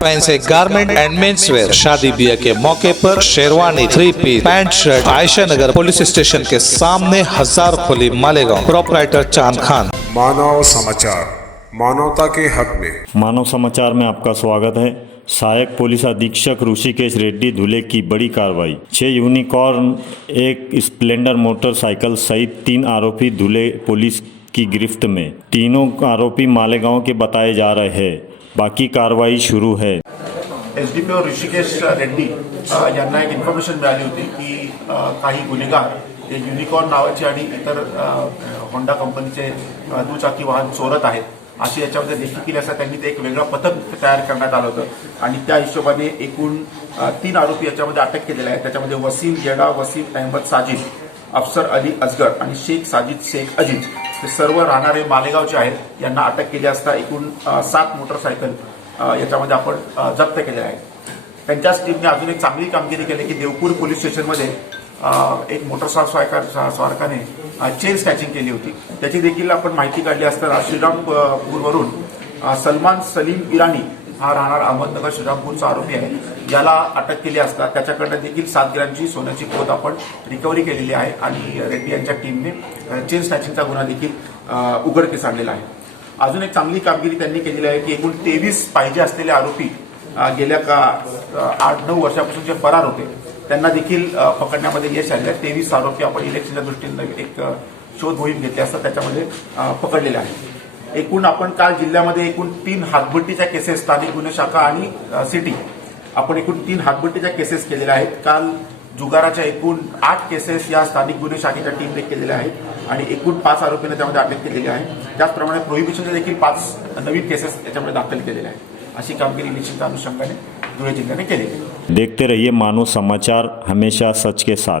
Fancy garment and men's wear शादी ब्याह के मौके पर sherwani, three piece, pant shirt, Ayesha Nagar police station के सामने 1000 खोली मालेगांव। प्रोपराइटर चांद खान। मानव समाचार, मानवता के हक में। मानव समाचार में आपका स्वागत है। सहायक पुलिस अधीक्षक ऋषिकेश रेड्डी धुले की बड़ी कार्रवाई। 6 यूनिकॉर्न, एक स्प्लेंडर मोटरसाइकिल सहित 3 आरोपी धुले पुलिस की गिरफ्त में। तीनों आरोपी मालेगांव के बताए जा रहे हैं। बाकी कार्रवाई शुरू है। एसडीपीओ ऋषिकेश रेड्डी यांना एक इन्फॉर्मेशन मिळाली होती की काही गुन्हेगार हे युनिकॉर्न नावाचे आणि इतर होंडा कंपनीचे दुचाकी वाहन चोरत आहेत अशी याच्यामध्ये देखील केली असता त्यांनी ते एक वेगळा पथक तयार करण्यात आलं होतं आणि त्या हिशोबाने एकूण 3 आरोपी याच्यामध्ये अटक केलेले आहेत। त्याच्यामध्ये वसीम येडा, वसीम अहमद साजिद, अफसर अली असगर आणि शेख साजिद शेख अजीज हे सर्व राहणारे मालेगावचे आहेत। यांना अटक केली असता एकूण 7 मोटरसायकल याच्यामध्ये आपण जप्त केले आहेत। त्यांच्याच टीमने अजून एक चांगली कामगिरी केली की देवपूर पोलीस स्टेशनमध्ये एक मोटरसायकलने चेन स्नॅचिंग केली होती। त्याची देखील आपण माहिती काढली असता श्रीरामपूरवरून सलमान सलीम इराणी हा राहणार अहमदनगर श्रीरामपूरचा आरोपी आहे, याला अटक केली असता त्याच्याकडनं देखील 7 ग्रॅमची सोन्याची पोत आपण रिकव्हरी केलेली आहे आणि रेड्डी यांच्या टीमने चेन स्नॅचिंगचा गुन्हा देखील उघडकीस आणलेला आहे। अजून एक चांगली कामगिरी त्यांनी केलेली आहे की एकूण 23 पाहिजे असलेले आरोपी गेल्या 8-9 वर्षापासून जे फरार होते त्यांना देखील पकडण्यामध्ये यश आले। 23 आरोपी आपण इलेक्शनच्या दृष्टीने एक शोध मोहीम घेतली असता त्याच्यामध्ये पकडलेले आहेत। एकूण आपण काल जिल्ह्यामध्ये एकूण 3 हातभट्टीच्या केसेस, स्थानिक गुन्हे शाखा आणि सिटी, आपण एकूण 3 हातभट्टीच्या केसेस केलेल्या आहेत। काल जुगाराच्या एकूण 8 केसेस या स्थानिक गुन्हे शाखेच्या टीमने केलेल्या आहेत आणि एकूण 5 आरोपींना त्यामध्ये अटक केलेली आहे। त्याचप्रमाणे प्रोहिबिशनच्या देखील 5 नवीन केसेस याच्यामध्ये दाखल केलेल्या आहेत। अशी कामगिरी इलेक्शनच्या अनुषंगाने धुळे जिल्ह्याने केली आहे। देखते रहिए मानव समाचार, हमेशा सच के साथ।